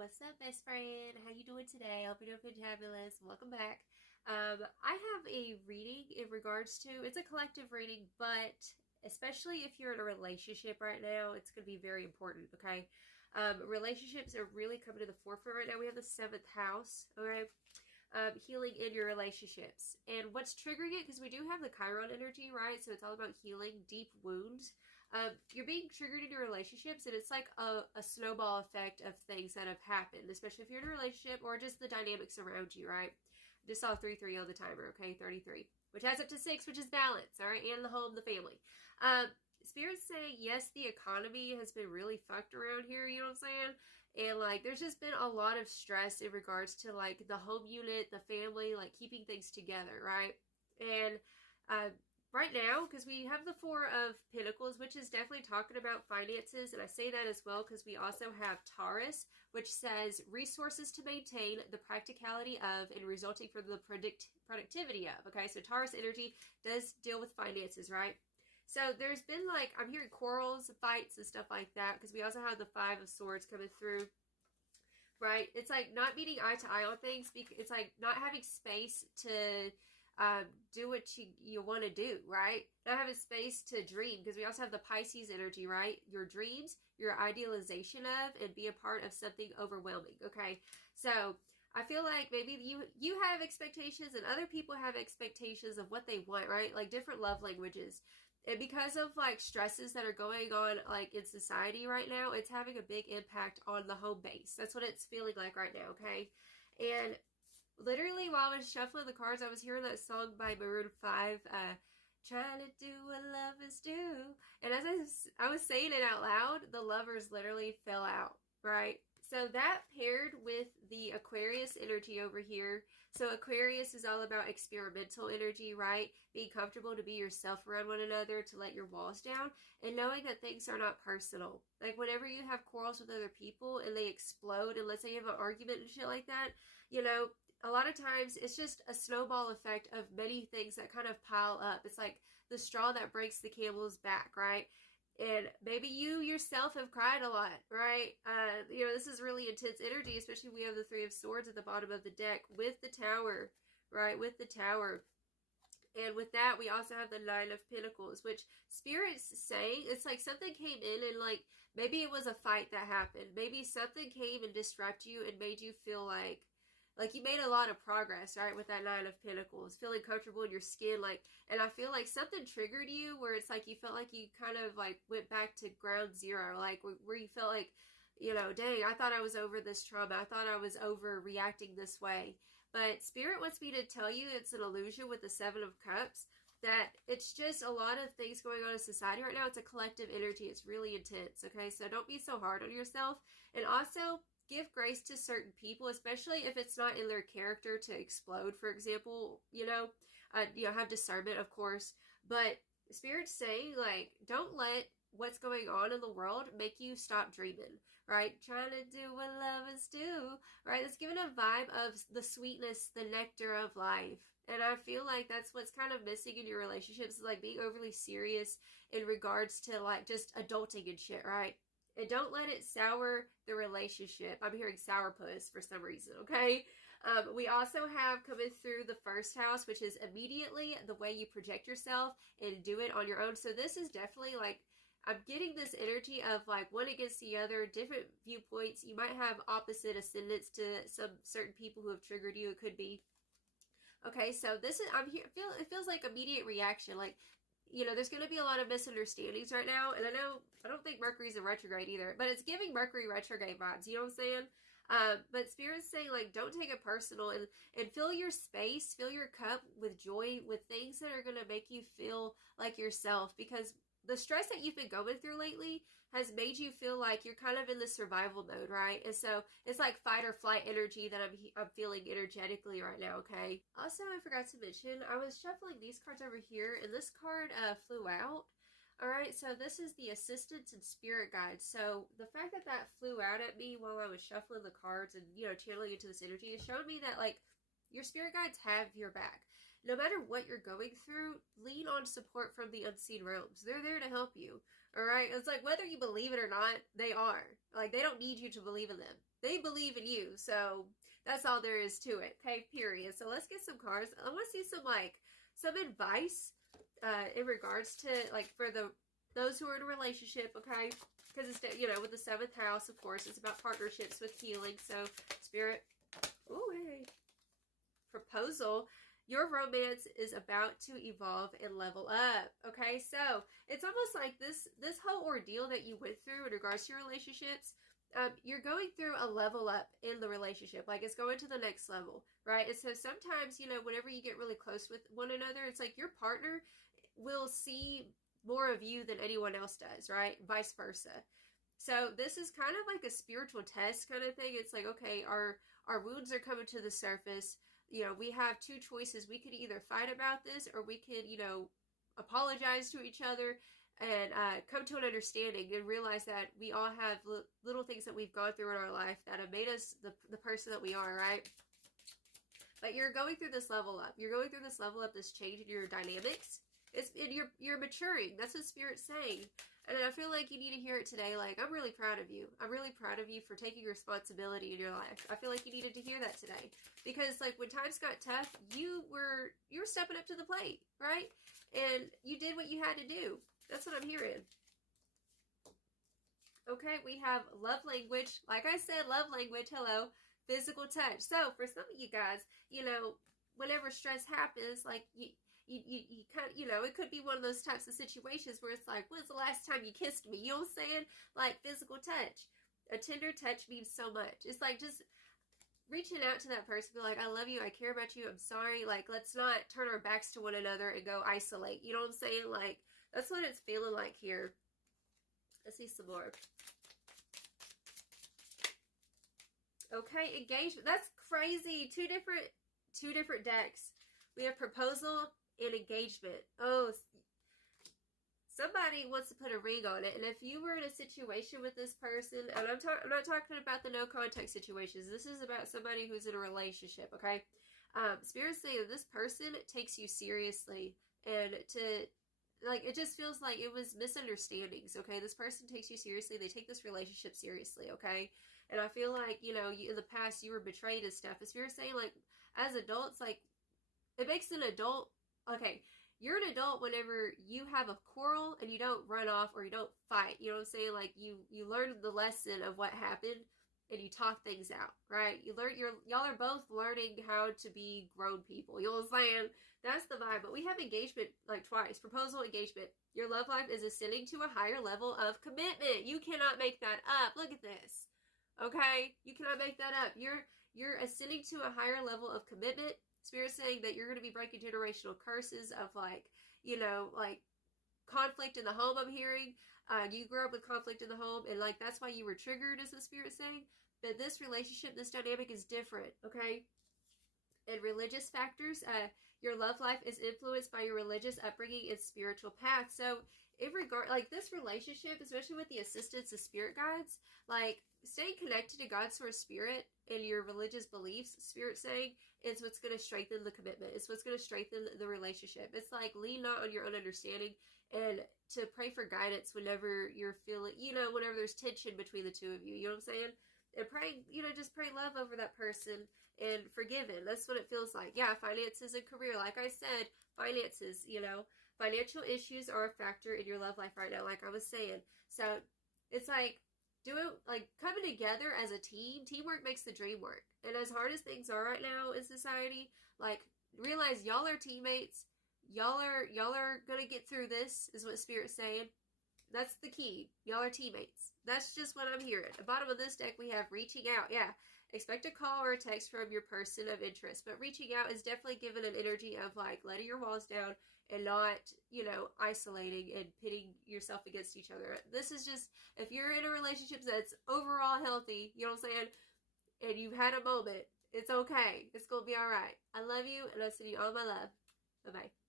What's up, best friend? How you doing today? I hope you're doing fantabulous. Welcome back. I have a reading in regards to, it's a collective reading, but especially if you're in a relationship right now, it's going to be very important, okay? Relationships are really coming to the forefront right now. We have the seventh house, okay? Healing in your relationships. And what's triggering it, because we do have the Chiron energy, right? So it's all about healing deep wounds. You're being triggered in your relationships, and it's like a snowball effect of things that have happened, especially if you're in a relationship or just the dynamics around you, right? Just saw 3-3 on the timer, okay? 33, which adds up to 6, which is balance, all right? And the home, the family. Spirit's saying, yes, the economy has been really fucked around here, you know what I'm saying? And, like, there's just been a lot of stress in regards to, like, the home unit, the family, like, keeping things together, right? And, right now, because we have the Four of Pentacles, which is definitely talking about finances, and I say that as well because we also have Taurus, which says resources to maintain, the practicality of, and resulting from the productivity of, okay? So Taurus energy does deal with finances, right? So there's been, like, I'm hearing quarrels, fights, and stuff like that, because we also have the Five of Swords coming through, right? It's like not meeting eye to eye on things. It's like not having space to do what you want to do, right? Not having space to dream, because we also have the Pisces energy, right? Your dreams, your idealization of, and be a part of something overwhelming, okay? So I feel like maybe you have expectations and other people have expectations of what they want, right? Like different love languages. And because of like stresses that are going on like in society right now, it's having a big impact on the home base. That's what it's feeling like right now, okay? And literally while I was shuffling the cards, I was hearing that song by Maroon 5, trying to do what lovers do. And as I was saying it out loud, the lovers literally fell out, right? So that paired with the Aquarius energy over here. So Aquarius is all about experimental energy, right? Being comfortable to be yourself around one another, to let your walls down, and knowing that things are not personal. Like whenever you have quarrels with other people and they explode, and let's say you have an argument and shit like that, you know, a lot of times it's just a snowball effect of many things that kind of pile up. It's like the straw that breaks the camel's back, right? And maybe you yourself have cried a lot, right? This is really intense energy, especially we have the Three of Swords at the bottom of the deck with the Tower, right? With the Tower. And with that, we also have the Nine of Pentacles, which Spirit's saying, it's like something came in and like, maybe it was a fight that happened. Maybe something came and disrupted you and made you feel like you made a lot of progress, right, with that Nine of Pentacles, feeling comfortable in your skin, like, and I feel like something triggered you where it's like you felt like you kind of like went back to ground zero, like where you felt like, you know, dang, I thought I was over this trauma, I thought I was over reacting this way. But Spirit wants me to tell you it's an illusion with the Seven of Cups, that it's just a lot of things going on in society right now. It's a collective energy. It's really intense, okay? So don't be so hard on yourself. And also, give grace to certain people, especially if it's not in their character to explode, for example, have discernment, of course, but Spirit's saying, like, don't let what's going on in the world make you stop dreaming, right? Trying to do what lovers do, right? It's giving a vibe of the sweetness, the nectar of life. And I feel like that's what's kind of missing in your relationships, like being overly serious in regards to like just adulting and shit, right? And don't let it sour the relationship. I'm hearing sourpuss for some reason, okay? We also have coming through the first house, which is immediately the way you project yourself and do it on your own. So this is definitely like, I'm getting this energy of like one against the other, different viewpoints. You might have opposite ascendants to some certain people who have triggered you. It could be. Okay, so this is, it feels like immediate reaction. Like, there's going to be a lot of misunderstandings right now. And I don't think Mercury's in retrograde either, but it's giving Mercury retrograde vibes. You know what I'm saying? But Spirit's saying, like, don't take it personal and fill your space, fill your cup with joy, with things that are going to make you feel like yourself. Because the stress that you've been going through lately has made you feel like you're kind of in the survival mode, right? And so it's like fight or flight energy that I'm feeling energetically right now, okay? Also, I forgot to mention, I was shuffling these cards over here, and this card flew out. Alright, so this is the Assistance and Spirit Guide. So the fact that that flew out at me while I was shuffling the cards and, channeling into this energy is showing me that, like, your spirit guides have your back. No matter what you're going through, lean on support from the unseen realms. They're there to help you, All right. It's like whether you believe it or not, they are. Like they don't need you to believe in them. They believe in you. So that's all there is to it. Okay. Period. So let's get some cards. I want to see some advice in regards to like for those who are in a relationship. Okay. Because it's, with the 7th house, of course, it's about partnerships with healing. So Spirit, oh, hey, proposal. Your romance is about to evolve and level up. Okay, so it's almost like this whole ordeal that you went through in regards to your relationships. You're going through a level up in the relationship, like it's going to the next level, right? And so sometimes, whenever you get really close with one another, it's like your partner will see more of you than anyone else does, right? Vice versa. So this is kind of like a spiritual test kind of thing. It's like, okay, our wounds are coming to the surface. We have two choices. We could either fight about this or we could, apologize to each other and come to an understanding and realize that we all have little things that we've gone through in our life that have made us the person that we are, right? But you're going through this level up. You're going through this level up, this change in your dynamics. You're maturing. That's what Spirit's saying. And I feel like you need to hear it today. Like, I'm really proud of you. I'm really proud of you for taking responsibility in your life. I feel like you needed to hear that today. Because, like, when times got tough, you were stepping up to the plate, right? And you did what you had to do. That's what I'm hearing. Okay, we have love language. Like I said, love language. Hello. Physical touch. So, for some of you guys, whenever stress happens, like, you kind of, it could be one of those types of situations where it's like, when's the last time you kissed me? You know what I'm saying? Like physical touch. A tender touch means so much. It's like just reaching out to that person, be like, I love you, I care about you, I'm sorry. Like, let's not turn our backs to one another and go isolate. You know what I'm saying? Like, that's what it's feeling like here. Let's see some more. Okay, engagement. That's crazy. Two different decks. We have proposal and engagement. Oh, somebody wants to put a ring on it. And if you were in a situation with this person, and I'm not talking about the no contact situations. This is about somebody who's in a relationship, okay? Spirit's saying that this person takes you seriously, and it just feels like it was misunderstandings, okay? This person takes you seriously. They take this relationship seriously, okay? And I feel like, you in the past you were betrayed and stuff. And Spirit's saying, like, as adults, like, it makes an adult, okay, you're an adult whenever you have a quarrel and you don't run off or you don't fight. You know what I'm saying? Like, you learn the lesson of what happened and you talk things out, right? Y'all are both learning how to be grown people. You know what I'm saying? That's the vibe. But we have engagement like twice. Proposal, engagement. Your love life is ascending to a higher level of commitment. You cannot make that up. Look at this. Okay? You cannot make that up. You're ascending to a higher level of commitment. Spirit's saying that you're going to be breaking generational curses of like conflict in the home. I'm hearing you grew up with conflict in the home, and like that's why you were triggered, is the Spirit saying. But this relationship, this dynamic is different, okay? And religious factors, your love life is influenced by your religious upbringing and spiritual path. So in regard, like this relationship, especially with the assistance of spirit guides, like staying connected to God's source spirit and your religious beliefs, Spirit saying, is what's going to strengthen the commitment. It's what's going to strengthen the relationship. It's like lean not on your own understanding and to pray for guidance whenever you're feeling, whenever there's tension between the two of you. You know what I'm saying? And pray, just pray love over that person and forgiven. That's what it feels like. Yeah, finances and career. Like I said, finances, financial issues are a factor in your love life right now, like I was saying. So it's like, coming together as a team. Teamwork makes the dream work. And as hard as things are right now in society, like realize y'all are teammates. Y'all are gonna get through this, is what Spirit's saying. That's the key. Y'all are teammates. That's just what I'm hearing. At the bottom of this deck, we have reaching out. Yeah. Expect a call or a text from your person of interest. But reaching out is definitely given an energy of like letting your walls down and not, isolating and pitting yourself against each other. This is just, if you're in a relationship that's overall healthy, you know what I'm saying, and you've had a moment, it's okay. It's going to be all right. I love you, and I'll send you all my love. Bye-bye.